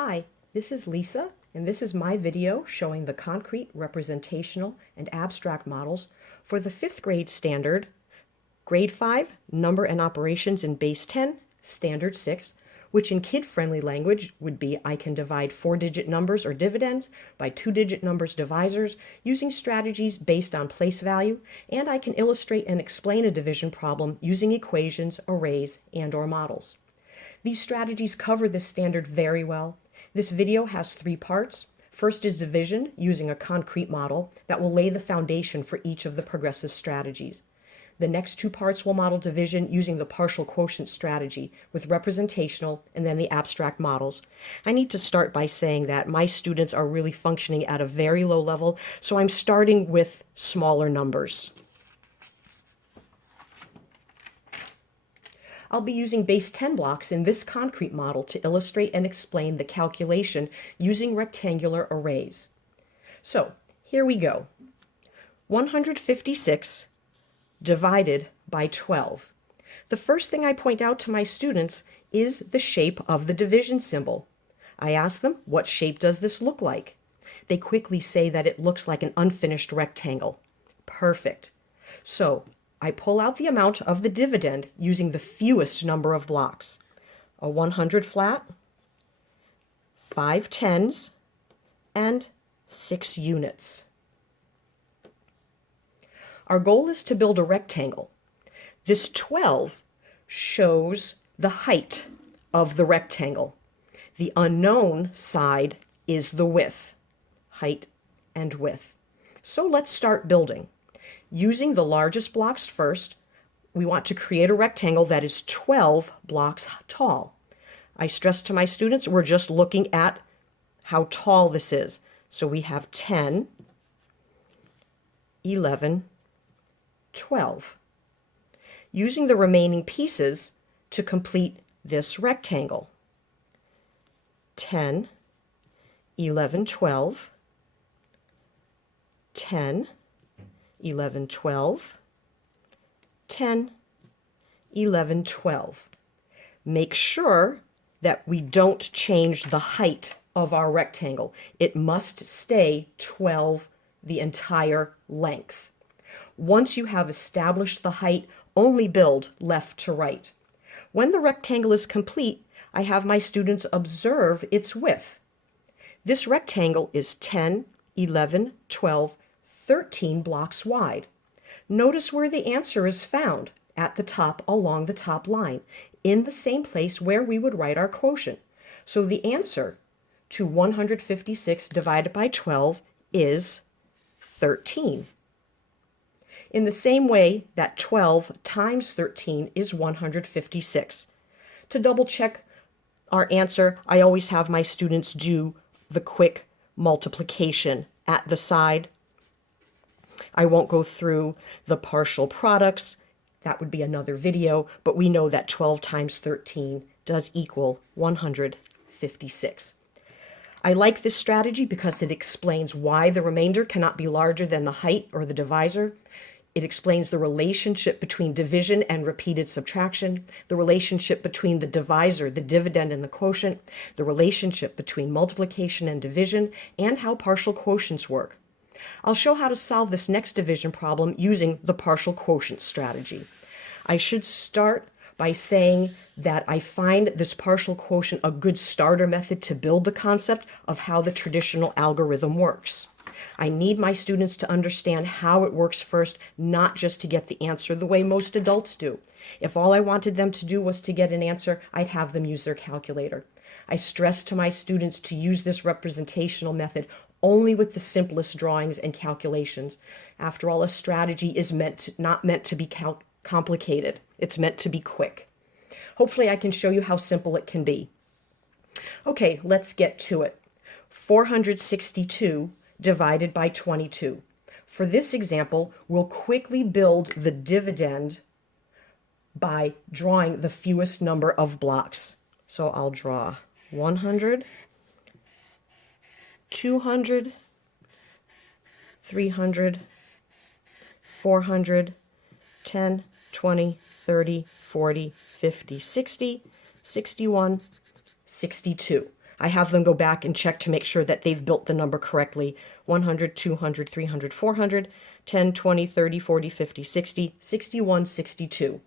Hi, this is Lisa, and this is my video showing the concrete, representational, and abstract models for the 5th grade standard, grade 5, number and operations in base 10, standard 6, which in kid-friendly language would be I can divide 4-digit numbers or dividends by 2-digit numbers divisors using strategies based on place value, and I can illustrate and explain a division problem using equations, arrays, and/or models. These strategies cover this standard very well. This video has 3 parts. First is division using a concrete model that will lay the foundation for each of the progressive strategies. The next 2 parts will model division using the partial quotient strategy with representational and then the abstract models. I need to start by saying that my students are really functioning at a very low level, so I'm starting with smaller numbers. I'll be using base 10 blocks in this concrete model to illustrate and explain the calculation using rectangular arrays. So here we go. 156 divided by 12. The first thing I point out to my students is the shape of the division symbol. I ask them, what shape does this look like? They quickly say that it looks like an unfinished rectangle. Perfect. So I pull out the amount of the dividend using the fewest number of blocks. A 100 flat, 5 tens, and 6 units. Our goal is to build a rectangle. This 12 shows the height of the rectangle. The unknown side is the width, height and width. So let's start building. Using the largest blocks first, we want to create a rectangle that is 12 blocks tall. I stress to my students, we're just looking at how tall this is. So we have 10, 11, 12. Using the remaining pieces to complete this rectangle. 10, 11, 12, 10, 11, 12, 10, 11, 12. Make sure that we don't change the height of our rectangle. It must stay 12 the entire length. Once you have established the height, only build left to right. When the rectangle is complete, I have my students observe its width. This rectangle is 10, 11, 12, 13 blocks wide. Notice where the answer is found, at the top along the top line, in the same place where we would write our quotient. So the answer to 156 divided by 12 is 13. In the same way that 12 times 13 is 156. To double check our answer, I always have my students do the quick multiplication at the side. I won't go through the partial products. That would be another video, but we know that 12 times 13 does equal 156. I like this strategy because it explains why the remainder cannot be larger than the height or the divisor. It explains the relationship between division and repeated subtraction, the relationship between the divisor, the dividend, and the quotient, the relationship between multiplication and division, and how partial quotients work. I'll show how to solve this next division problem using the partial quotient strategy. I should start by saying that I find this partial quotient a good starter method to build the concept of how the traditional algorithm works. I need my students to understand how it works first, not just to get the answer the way most adults do. If all I wanted them to do was to get an answer, I'd have them use their calculator. I stress to my students to use this representational method only with the simplest drawings and calculations. After all, a strategy is not meant to be complicated. It's meant to be quick. Hopefully I can show you how simple it can be. Okay, let's get to it. 462 divided by 22. For this example, we'll quickly build the dividend by drawing the fewest number of blocks. So I'll draw 100, 200, 300, 400, 10, 20, 30, 40, 50, 60, 61, 62. I have them go back and check to make sure that they've built the number correctly. 100, 200, 300, 400, 10, 20, 30, 40, 50, 60, 61, 62.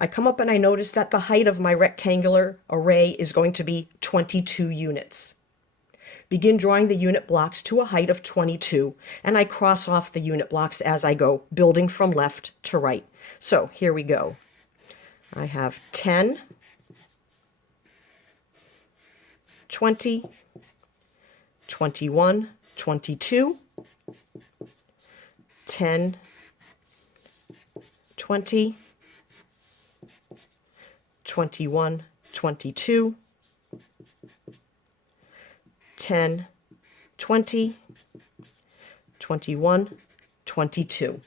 I come up and I notice that the height of my rectangular array is going to be 22 units. Begin drawing the unit blocks to a height of 22, and I cross off the unit blocks as I go, building from left to right. So here we go. I have 10, 20, 21, 22, 10, 20, 21, 22, 10, 20, 21, 22.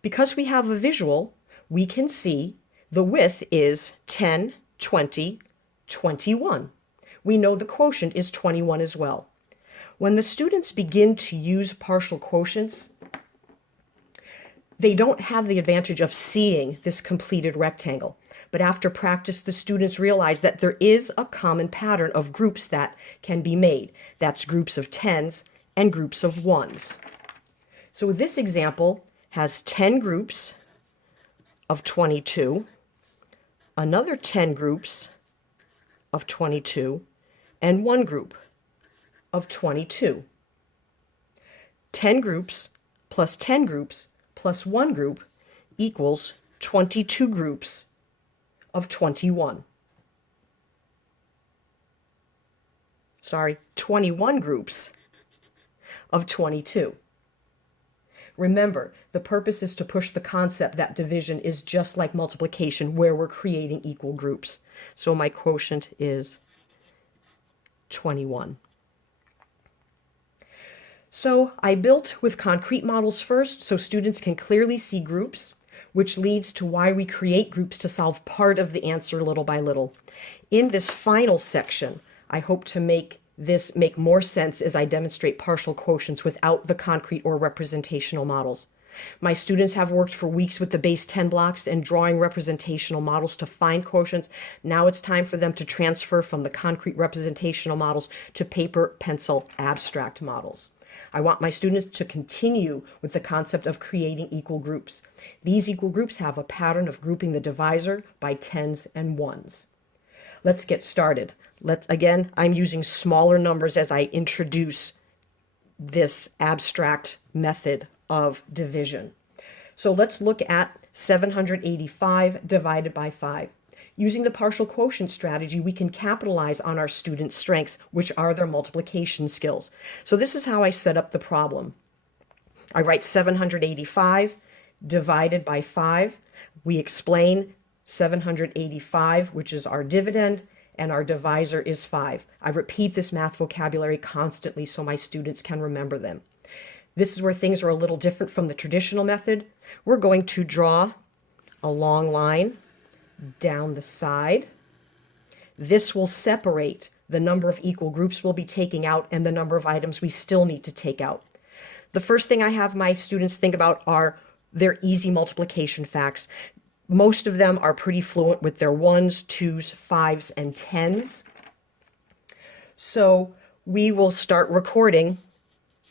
Because we have a visual, we can see the width is 10, 20, 21. We know the quotient is 21 as well. When the students begin to use partial quotients, they don't have the advantage of seeing this completed rectangle. But after practice, the students realize that there is a common pattern of groups that can be made. That's groups of 10s and groups of 1s. So this example has 10 groups of 22, another 10 groups of 22, and one group of 22. 10 groups plus 10 groups plus one group equals 22 groups of 21. Sorry, 21 groups of 22. Remember, the purpose is to push the concept that division is just like multiplication, where we're creating equal groups. So my quotient is 21. So I built with concrete models first so students can clearly see groups, which leads to why we create groups to solve part of the answer little by little. In this final section, I hope to make this make more sense as I demonstrate partial quotients without the concrete or representational models. My students have worked for weeks with the base 10 blocks and drawing representational models to find quotients. Now it's time for them to transfer from the concrete representational models to paper, pencil, abstract models. I want my students to continue with the concept of creating equal groups. These equal groups have a pattern of grouping the divisor by 10s and 1s. Let's get started. Again, I'm using smaller numbers as I introduce this abstract method of division. So let's look at 785 divided by 5. Using the partial quotient strategy, we can capitalize on our students' strengths, which are their multiplication skills. So this is how I set up the problem. I write 785 divided by 5. We explain 785, which is our dividend, and our divisor is 5. I repeat this math vocabulary constantly so my students can remember them. This is where things are a little different from the traditional method. We're going to draw a long line down the side. This will separate the number of equal groups we'll be taking out and the number of items we still need to take out. The first thing I have my students think about are their easy multiplication facts. Most of them are pretty fluent with their 1s, 2s, 5s, and 10s. So we will start recording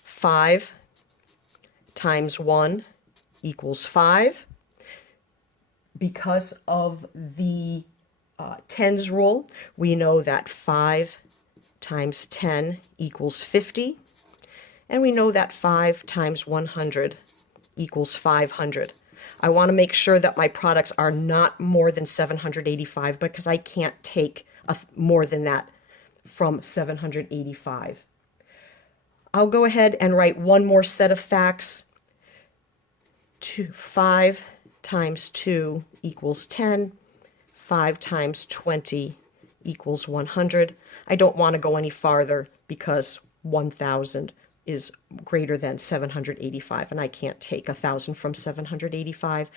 5 times 1 equals 5. Because of the 10s rule, we know that 5 times 10 equals 50. And we know that 5 times 100 equals 500. I want to make sure that my products are not more than 785 because I can't take more than that from 785. I'll go ahead and write one more set of facts. 5 times 2 equals 10. 5 times 20 equals 100. I don't want to go any farther because 1,000 is greater than 785, and I can't take 1,000 from 785.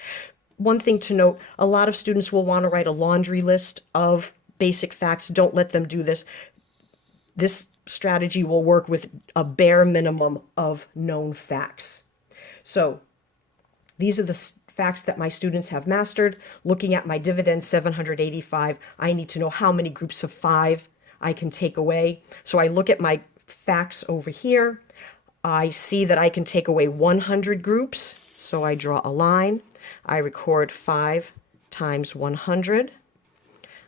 One thing to note, a lot of students will want to write a laundry list of basic facts. Don't let them do this. This strategy will work with a bare minimum of known facts. So these are the facts that my students have mastered. Looking at my dividend 785, I need to know how many groups of 5 I can take away. So I look at my facts over here. I see that I can take away 100 groups, so I draw a line. I record 5 times 100.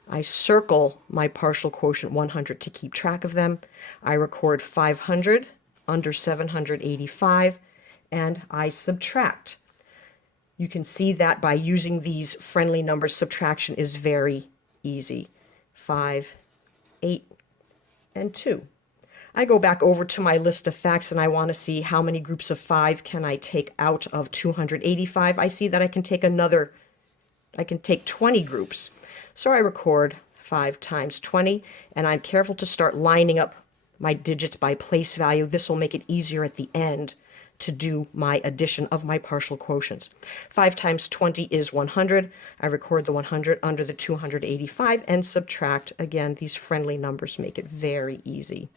I circle my partial quotient 100 to keep track of them. I record 500 under 785, and I subtract. You can see that by using these friendly numbers, subtraction is very easy. 5, 8, and 2. I go back over to my list of facts and I want to see how many groups of 5 can I take out of 285. I see that I can take 20 groups. So I record 5 times 20, and I'm careful to start lining up my digits by place value. This will make it easier at the end to do my addition of my partial quotients. 5 times 20 is 100. I record the 100 under the 285 and subtract. Again, these friendly numbers make it very easy.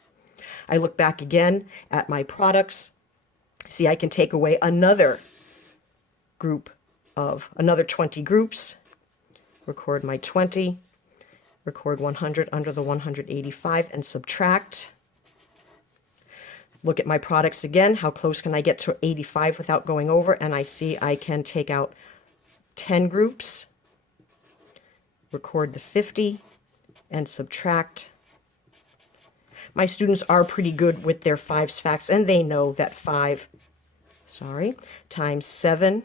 I look back again at my products. See, I can take away another 20 groups. Record my 20. Record 100 under the 185 and subtract. Look at my products again. How close can I get to 85 without going over? And I see I can take out 10 groups. Record the 50 and subtract. My students are pretty good with their 5's facts, and they know that 5 times 7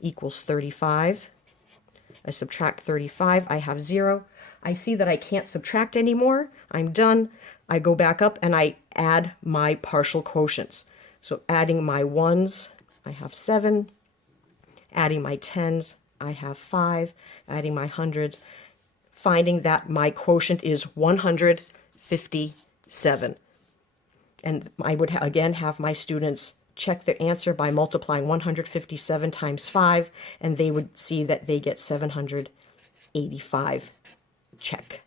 equals 35. I subtract 35. I have 0. I see that I can't subtract anymore. I'm done. I go back up and I add my partial quotients. So adding my 1's, I have 7. Adding my 10's, I have 5. Adding my 100's, finding that my quotient is 157. And I would again have my students check their answer by multiplying 157 times 5, and they would see that they get 785. Check.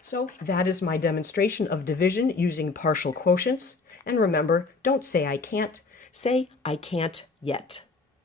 So that is my demonstration of division using partial quotients. And remember, don't say I can't, say I can't yet.